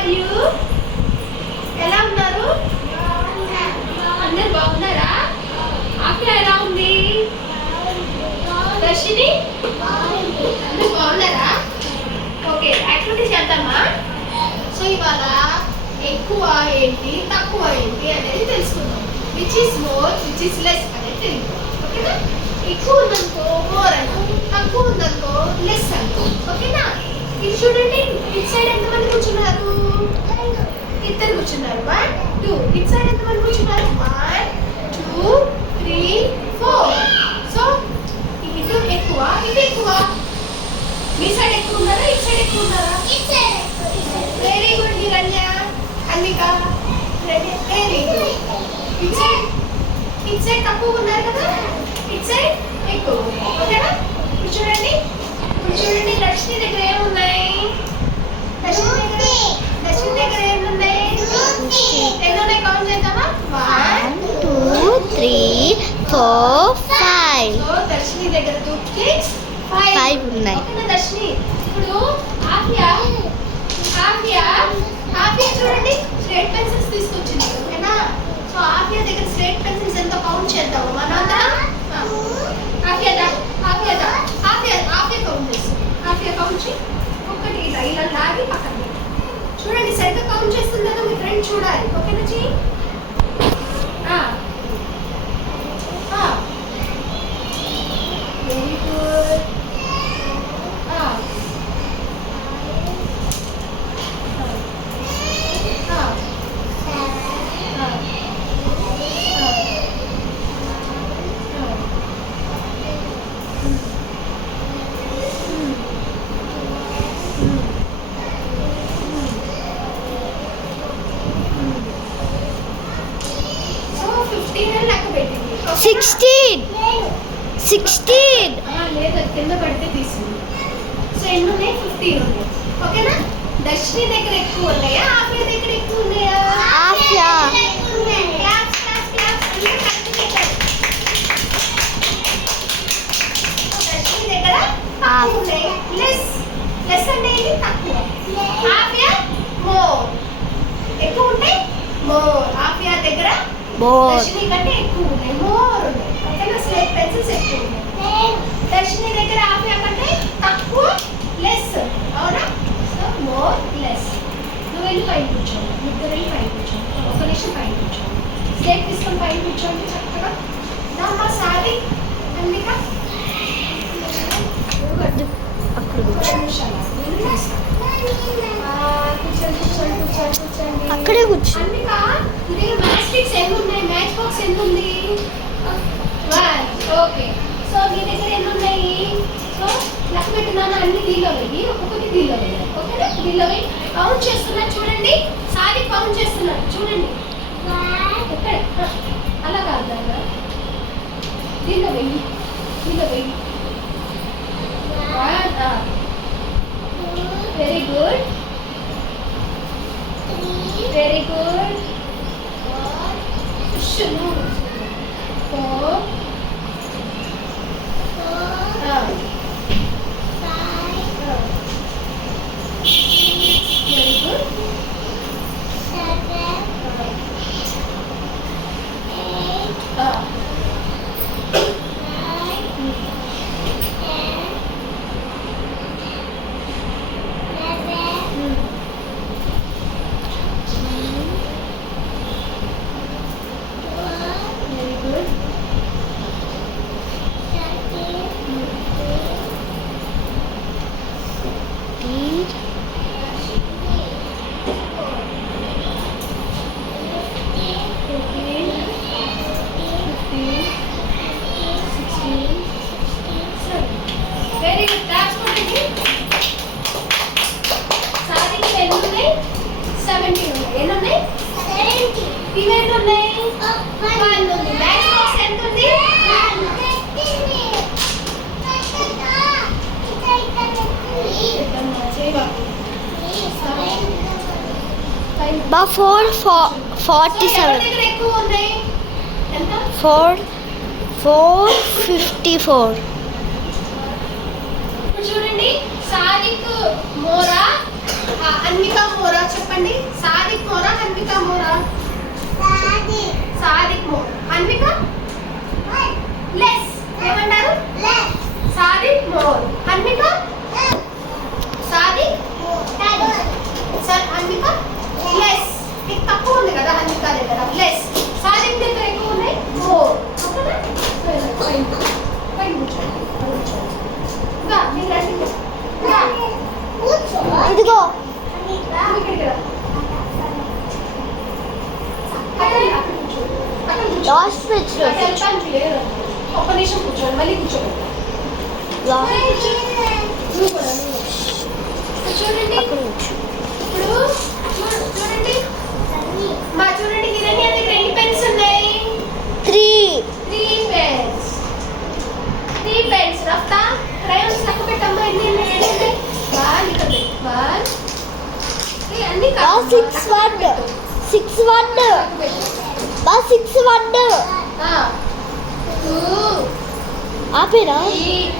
Are you? ఎలా ఉన్నారు? అందరు బాగున్నారా? ఆఫ్యా ఎలా ఉంది? దర్శిని అందరు బాగున్నారా? ఓకే, యాక్టివిటీస్ చేద్దామా? సో ఇవాళ ఎక్కువ ఏంటి తక్కువ ఏంటి అనేది తెలుసుకుందాం. Which is more, which is less అనేది తెలుసు. ఓకేనా? ఎక్కువ ఉందనుకో మోర్ అనుకో, తక్కువ ఉందనుకో లెస్ అనుకో. ఓకేనా? ఇది చూడండి, ఇటు సైడ్ ఎంతమంది కూర్చున్నారు? ఇద్దరు కూర్చున్నారు. 1 2. ఇటు సైడ్ ఎంతమంది కూర్చున్నారు? 1 2 3 4. సో ఇటు ఎక్కువ, ఇటు ఎక్కువ. మీ సైడ్ ఎక్కువ ఉన్నారా, ఇటు సైడ్ ఎక్కువ ఉన్నారా? వెరీ గుడ్ హిరణ్య, అన్విక, వెరీ గుడ్. ఇటు సైడ్ తక్కువ ఉన్నారు కదా, ఇటు సైడ్ ఎక్కువ. ఓకేనా? ఇప్పుడు చూడండి, దర్శిని దగ్గర ఏమున్నాయి? దర్శిని దగ్గర ఏమున్నాయి? ఎన్ని ఉన్నాయి? కౌంట్ చేద్దామా? 1 2 3 4 5. సో దర్శిని దగ్గర 2 స్టిక్స్ 5 ఉన్నాయి. ఓకేనా దర్శిని? ఇప్పుడు ఆఫియా చూడండి, స్లేట్ పెన్సిల్స్ తీసుకొచ్చింది. ఓకేనా? సో ఆఫియా దగ్గర స్లేట్ పెన్సిల్స్ ఎంతో కౌంట్ చేద్దాము మనందరం. ఆఫియా కౌంట్ చేస్తుంది. ఆఫియా కౌంట్ చేయి. ఒక్కటి ఇలా లాగి పక్కన పెట్టు. చూడండి, సరిగ్గా కౌంట్ చేస్తుంది కదా, మీ ఫ్రెండ్ చూడాలి. ఓకేనా? చెయ్యి. Very good. సో 15 అని లెక్క పెట్టింది. 16. లేదు, అది కింద పడితే తీసుకుంది. సో ఎన్ని ఉన్నాయి? 15 ఉన్నాయి. ఓకేనా? దర్శిని దగ్గర ఎక్కువ ఉన్నాయా, ఆఫియా దగ్గర ఎక్కువ ఉన్నాయా? ఆఫియా. Claps, claps, claps. అందరూ కలిసి పెట్టండి. దర్శిని దగ్గర తక్కువ ఉన్నాయి. లెస్ అంటే ఏంటి? తక్కువ. ఆఫియా మోర్. ఎక్కువ ఉంటే మోర్. ఆఫియా దగ్గర దర్శిని కంటే ఎక్కువ ఉన్నాయి, మోర్ ఉన్నాయి. ఓకేనా? స్లేట్ పెన్సిల్స్ ఎక్కువ ఉన్నాయి. దర్శిని దగ్గర ఆఫియా కంటే తక్కువ, లెస్. అవునా? So more, less. నువ్వు వెళ్ళి పైన కూర్చోండి, ముగ్గురు వెళ్ళి పైన కూర్చోండి. ఒక నిమిషం పైన కూర్చోండి. స్లేట్ తీసుకొని పైన కూర్చోండి చక్కగా. అమ్మా సాది, అన్విక అక్కడ కూర్చోండి. అక్కడే కూర్చో. అన్విక, నీ దగ్గర మ్యాచ్ స్టిక్స్ ఎన్ని ఉన్నాయి? మ్యాచ్ బాక్స్ ఎన్ని ఉంది? 1. ఓకే. సో నీ దగ్గర ఎన్ని ఉన్నాయి? సో లెక్క పెట్టున్నాను, అన్ని దీనిలో వెయ్యి, ఒక్కొక్కటి దీనిలో వెయ్యి. ఓకేనా? దీనిలో వెయ్యి. కౌంట్ చేస్తున్నాను చూడండి, సారి కౌంట్ చేస్తున్నాను చూడండి. ఎక్కడ? అలా కాదు నాన్న, దీనిలో వెయ్యి. 1. Very good, very good. 4. Very good. 7. 8. 17 ఉన్నాయి. ఎన్ని ఉన్నాయి? 70. ఇవేంటి ఉన్నాయి? 1 ఉంది. మ్యాచ్ బాక్స్ ఎంత ఉంది? 1. బా 47. దగ్గర ఎక్కువ ఉన్నాయి. ఎంత? 454. ఇప్పుడు చూడండి, సాదిక్ మోరా హన్విక మోరా చెప్పండి. సాదిక్ మోరా హన్విక మోరా? సాదిక్ మోరా. హన్విక లెస్ ఏమన్నారు? Sadiq more. Hanvika Sadiq sir Hanvika less. ఇది తక్కువ ఉంది కదా హన్విక దగ్గర, లెస్. సాదిక్ దగ్గర ఎక్కువ ఉన్నాయి, మోర్. ఓకేనా? పైన పైన కూర్చోండి. ఇంకా మీరు రండి. ఇంకా ఇదిగో ఇక్కడికి రా. అక్కడ కూర్చో. అక్కడ కూర్చో. లాస్ట్ పెంచ్ లో అక్కడ వెళ్తాను లేదు. ఒక్క నిమిషం కూర్చోండి, మళ్ళీ కూర్చోండి. నువ్వు కూడా, నువ్వు కూడా. ఇక్కడ చూడండి. ఇప్పుడు చూడండి మా చూడండి హిరణ్య దగ్గర ఎన్ని పెన్స్ ఉన్నాయి? 3 పెన్స్. 3 పెన్స్. రఫ్తా క్రయాన్స్ లెక్క పెట్టమ్మా. ఎన్ని ఉన్నాయి? 1 ఇక్కడ పెట్టు. 1 అన్ని కాదు. 6 1 బా 6 1 2 ఆపేరా 3